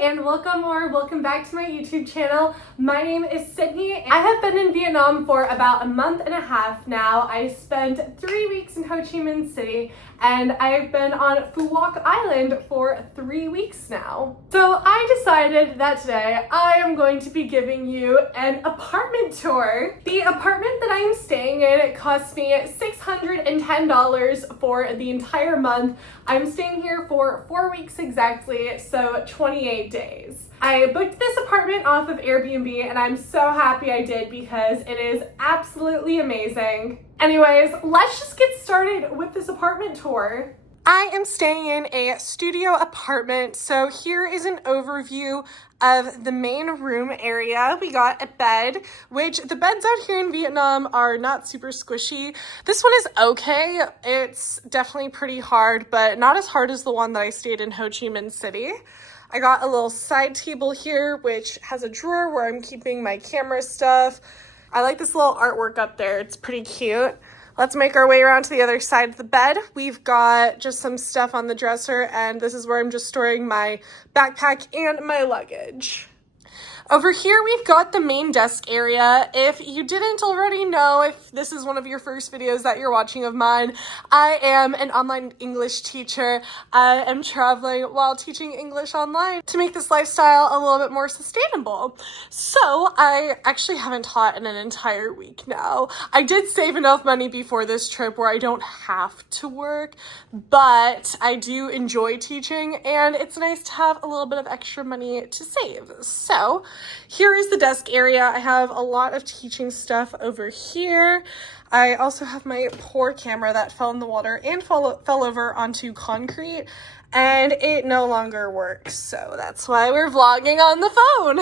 and welcome back to my YouTube channel. My name is Sydney. I have been in Vietnam for about a month and a half now. I spent 3 weeks in Ho Chi Minh City and I've been on Phu Quoc Island for 3 weeks now. So I decided that today I am going to be giving you an apartment tour. The apartment that I am staying in cost me $610 for the entire month. I'm staying here for 4 weeks exactly, so 28 days. I booked this apartment off of Airbnb and I'm so happy I did because it is absolutely amazing. Anyways, let's just get started with this apartment tour. I am staying in a studio apartment, so here is an overview of the main room area. We got a bed, which the beds out here in Vietnam are not super squishy. This one is okay. It's definitely pretty hard, but not as hard as the one that I stayed in Ho Chi Minh City. I got a little side table here, which has a drawer where I'm keeping my camera stuff. I like this little artwork up there. It's pretty cute. Let's make our way around to the other side of the bed. We've got just some stuff on the dresser, and this is where I'm just storing my backpack and my luggage. Over here, we've got the main desk area. If you didn't already know, if this is one of your first videos that you're watching of mine, I am an online English teacher. I am traveling while teaching English online to make this lifestyle a little bit more sustainable. So I actually haven't taught in an entire week now. I did save enough money before this trip where I don't have to work, but I do enjoy teaching and it's nice to have a little bit of extra money to save. So here is the desk area. I have a lot of teaching stuff over here. I also have my poor camera that fell in the water and fell over onto concrete, and it no longer works. So that's why we're vlogging on the phone.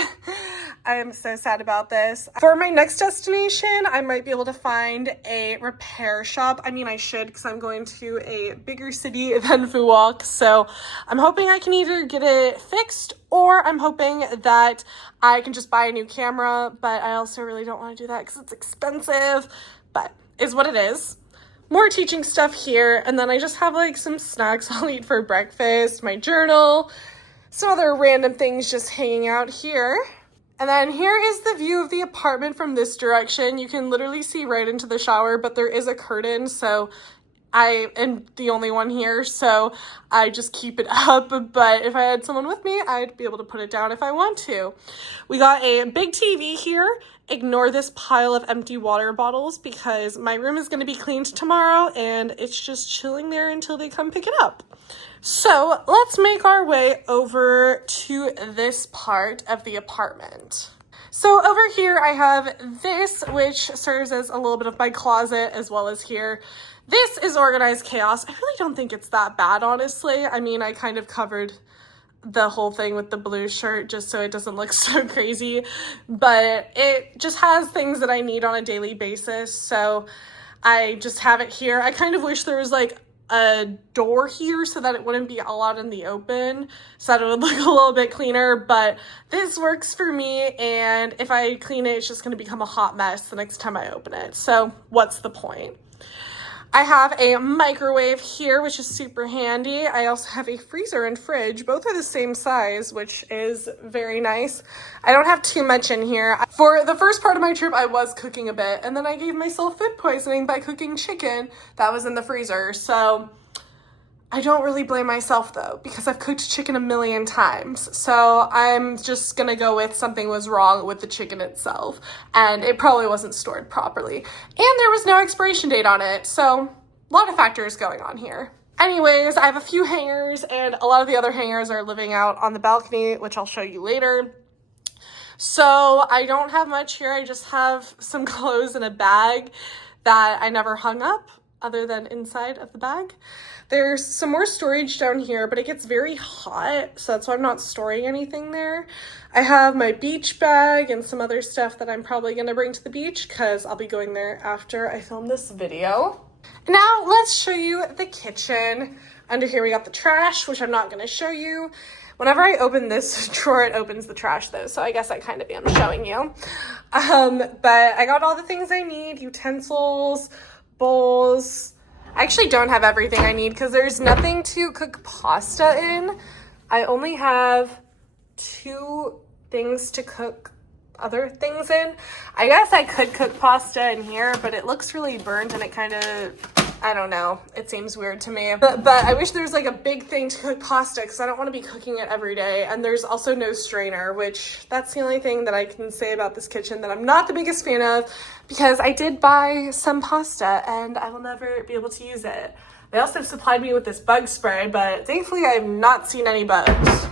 I am so sad about this. For my next destination, I might be able to find a repair shop. I mean, I should because I'm going to a bigger city than Phu Quoc. So I'm hoping I can either get it fixed or I'm hoping that I can just buy a new camera. But I also really don't want to do that because it's expensive. But is what it is. More teaching stuff here. And then I just have like some snacks I'll eat for breakfast, my journal, some other random things just hanging out here. And then here is the view of the apartment from this direction. You can literally see right into the shower, but there is a curtain, so I am the only one here, so I just keep it up. But if I had someone with me, I'd be able to put it down if I want to. We got a big TV here. Ignore this pile of empty water bottles because my room is going to be cleaned tomorrow and it's just chilling there until they come pick it up. So let's make our way over to this part of the apartment. So over here I have this, which serves as a little bit of my closet, as well as here. This is organized chaos. I really don't think it's that bad, honestly. I mean, I kind of covered the whole thing with the blue shirt just so it doesn't look so crazy, but it just has things that I need on a daily basis. So I just have it here. I kind of wish there was like a door here so that it wouldn't be all out in the open, so that it would look a little bit cleaner, but this works for me, and if I clean it, it's just going to become a hot mess the next time I open it, so what's the point? I have a microwave here, which is super handy. I also have a freezer and fridge. Both are the same size, which is very nice. I don't have too much in here. For the first part of my trip, I was cooking a bit, and then I gave myself food poisoning by cooking chicken that was in the freezer. So I don't really blame myself though, because I've cooked chicken a million times. So I'm just gonna go with something was wrong with the chicken itself, and it probably wasn't stored properly. And there was no expiration date on it, so a lot of factors going on here. Anyways, I have a few hangers, and a lot of the other hangers are living out on the balcony, which I'll show you later. So I don't have much here. I just have some clothes in a bag that I never hung up other than inside of the bag. There's some more storage down here, but it gets very hot, so that's why I'm not storing anything there. I have my beach bag and some other stuff that I'm probably gonna bring to the beach because I'll be going there after I film this video. Now let's show you the kitchen. Under here we got the trash, which I'm not gonna show you. Whenever I open this drawer, it opens the trash though, so I guess I kind of am showing you. But I got all the things I need, utensils, bowls. I actually don't have everything I need because there's nothing to cook pasta in. I only have two things to cook other things in. I guess I could cook pasta in here, but it looks really burnt and it kind of, I don't know, it seems weird to me. But I wish there was like a big thing to cook pasta because I don't want to be cooking it every day. And there's also no strainer, which that's the only thing that I can say about this kitchen that I'm not the biggest fan of, because I did buy some pasta and I will never be able to use it. They also supplied me with this bug spray, but thankfully I have not seen any bugs.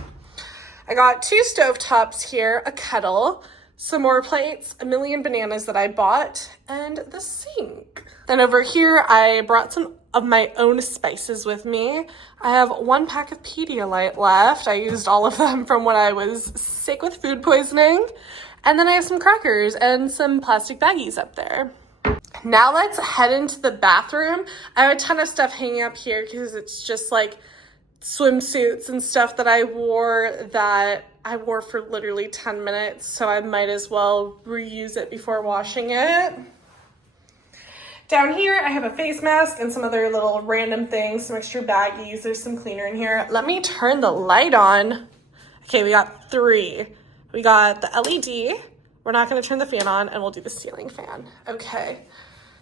I got 2 stovetops here, a kettle, some more plates, a million bananas that I bought, and the sink. Then over here, I brought some of my own spices with me. I have 1 pack of Pedialyte left. I used all of them from when I was sick with food poisoning. And then I have some crackers and some plastic baggies up there. Now let's head into the bathroom. I have a ton of stuff hanging up here because it's just like swimsuits and stuff that I wore for literally 10 minutes, so I might as well reuse it before washing it. Down here, I have a face mask and some other little random things, some extra baggies. There's some cleaner in here. Let me turn the light on. Okay, we got 3. We got the LED. We're not going to turn the fan on, and we'll do the ceiling fan. Okay,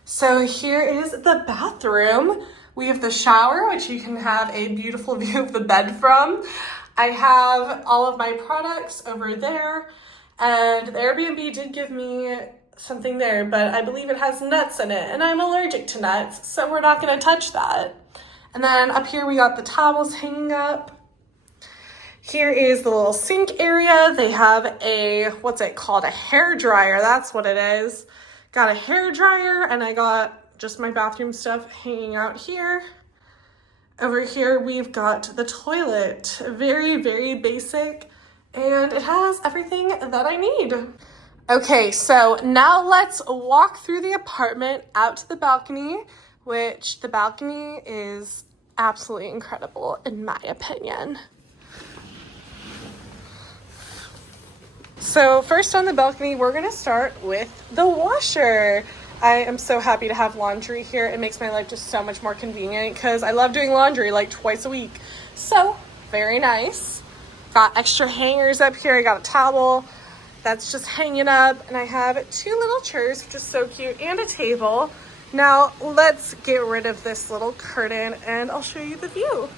so here is the bathroom. We have the shower, which you can have a beautiful view of the bed from. I have all of my products over there, and the Airbnb did give me something there, but I believe it has nuts in it, and I'm allergic to nuts, so we're not going to touch that. And then up here we got the towels hanging up. Here is the little sink area. They have a, what's it called? A hair dryer. That's what it is. Got a hair dryer, and I got just my bathroom stuff hanging out here. Over here, we've got the toilet. Very, very basic, and it has everything that I need. Okay, so now let's walk through the apartment out to the balcony, which the balcony is absolutely incredible in my opinion. So first on the balcony, we're gonna start with the washer. I am so happy to have laundry here. It makes my life just so much more convenient because I love doing laundry like twice a week. So very nice. Got extra hangers up here. I got a towel that's just hanging up, and I have 2 little chairs, which is so cute, and a table. Now let's get rid of this little curtain and I'll show you the view.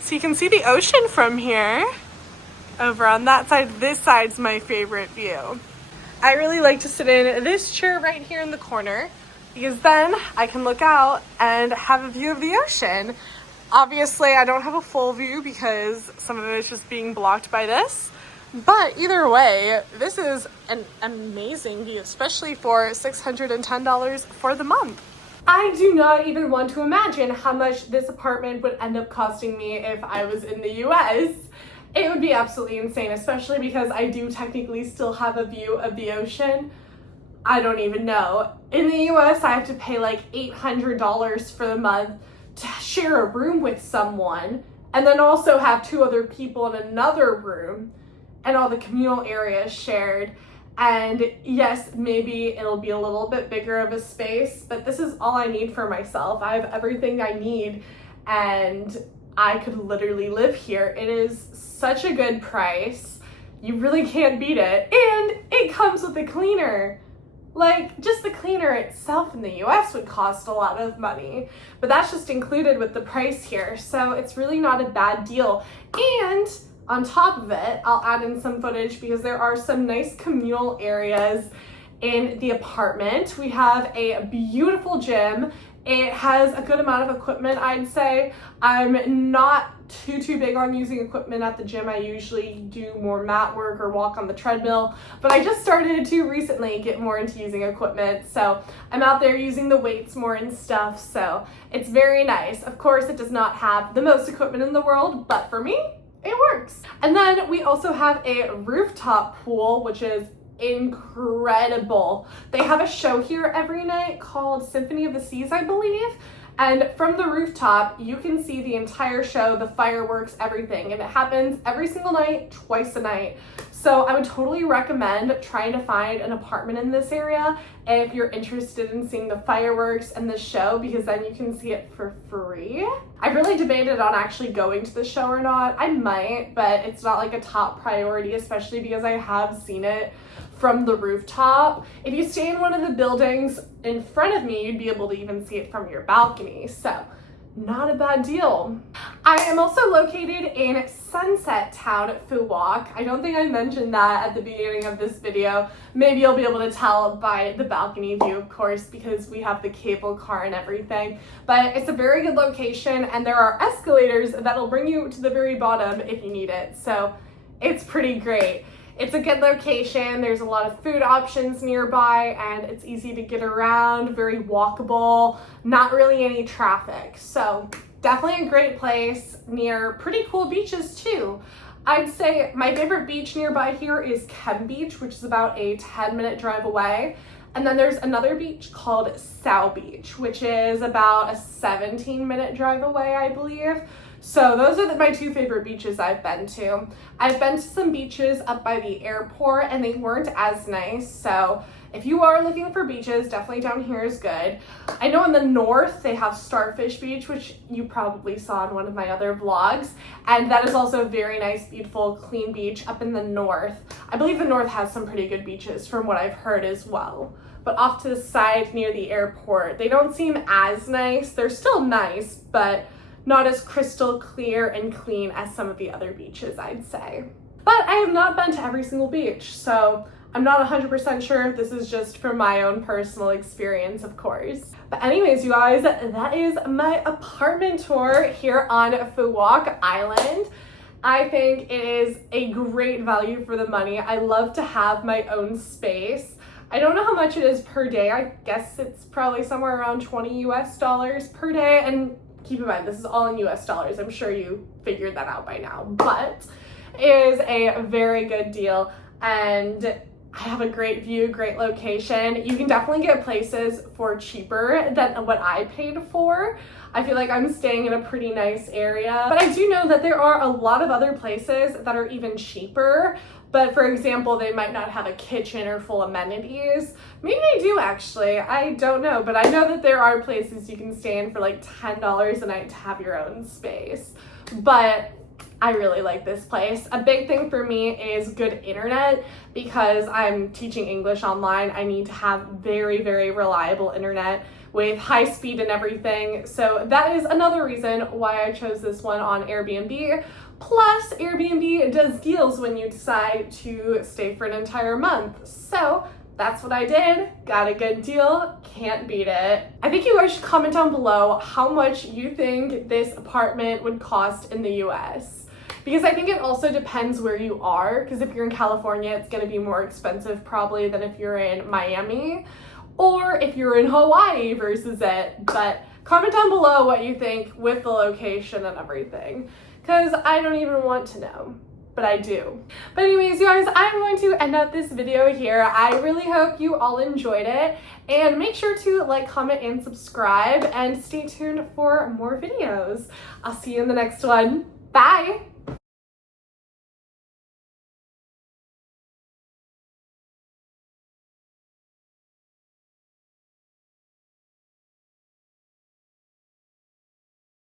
So you can see the ocean from here. Over on that side, this side's my favorite view. I really like to sit in this chair right here in the corner because then I can look out and have a view of the ocean. Obviously, I don't have a full view because some of it is just being blocked by this. But either way, this is an amazing view, especially for $610 for the month. I do not even want to imagine how much this apartment would end up costing me if I was in the US. It would be absolutely insane, especially because I do technically still have a view of the ocean. I don't even know. In the US, I have to pay like $800 for the month to share a room with someone, and then also have 2 other people in another room, and all the communal areas shared. And yes, maybe it'll be a little bit bigger of a space, but this is all I need for myself. I have everything I need, and I could literally live here. It is such a good price. You really can't beat it. And it comes with a cleaner. Like, just the cleaner itself in the US would cost a lot of money, but that's just included with the price here. So it's really not a bad deal. And on top of it, I'll add in some footage because there are some nice communal areas in the apartment. We have a beautiful gym. It has a good amount of equipment, I'd say. I'm not too big on using equipment at the gym. I usually do more mat work or walk on the treadmill, but I just started to recently get more into using equipment. So I'm out there using the weights more and stuff. So it's very nice. Of course, it does not have the most equipment in the world, but for me, it works. And then we also have a rooftop pool, which is incredible. They have a show here every night called Symphony of the Seas, I believe. And from the rooftop, you can see the entire show, the fireworks, everything. And it happens every single night, twice a night. So I would totally recommend trying to find an apartment in this area if you're interested in seeing the fireworks and the show, because then you can see it for free. I really debated on actually going to the show or not. I might, but it's not like a top priority, especially because I have seen it from the rooftop. If you stay in one of the buildings in front of me, you'd be able to even see it from your balcony. So not a bad deal. I am also located in Sunset Town, Phu Quoc. I don't think I mentioned that at the beginning of this video. Maybe you'll be able to tell by the balcony view, of course, because we have the cable car and everything. But it's a very good location, and there are escalators that'll bring you to the very bottom if you need it. So it's pretty great. It's a good location. There's a lot of food options nearby, and it's easy to get around, very walkable, not really any traffic. So definitely a great place near pretty cool beaches too. I'd say my favorite beach nearby here is Kem Beach, which is about a 10-minute drive away. And then there's another beach called Sao Beach, which is about a 17-minute drive away, I believe. So those are my two favorite beaches I've been to. I've been to some beaches up by the airport and they weren't as nice. So if you are looking for beaches, definitely down here is good. I know in the north they have Starfish Beach, which you probably saw in one of my other vlogs. And that is also a very nice, beautiful, clean beach up in the north. I believe the north has some pretty good beaches from what I've heard as well. But off to the side near the airport, they don't seem as nice. They're still nice, but not as crystal clear and clean as some of the other beaches, I'd say. But I have not been to every single beach, so I'm not 100% sure. This is just from my own personal experience, of course. But anyways, you guys, that is my apartment tour here on Phu Quoc Island. I think it is a great value for the money. I love to have my own space. I don't know how much it is per day. I guess it's probably somewhere around $20 US per day. And keep in mind, this is all in US dollars. I'm sure you figured that out by now, but it is a very good deal. And I have a great view, great location. You can definitely get places for cheaper than what I paid for. I feel like I'm staying in a pretty nice area, but I do know that there are a lot of other places that are even cheaper. But for example, they might not have a kitchen or full amenities. Maybe they do actually, I don't know. But I know that there are places you can stay in for like $10 a night to have your own space. But I really like this place. A big thing for me is good internet because I'm teaching English online. I need to have very, very reliable internet with high speed and everything. So that is another reason why I chose this one on Airbnb. Plus, Airbnb does deals when you decide to stay for an entire month. So that's what I did. Got a good deal. Can't beat it. I think you guys should comment down below how much you think this apartment would cost in the US. Because I think it also depends where you are. Because if you're in California, it's going to be more expensive probably than if you're in Miami. Or if you're in Hawaii versus it. But comment down below what you think with the location and everything. Because I don't even want to know, but I do. But anyways, you guys, I'm going to end up this video here. I really hope you all enjoyed it. And make sure to like, comment, and subscribe. And stay tuned for more videos. I'll see you in the next one. Bye!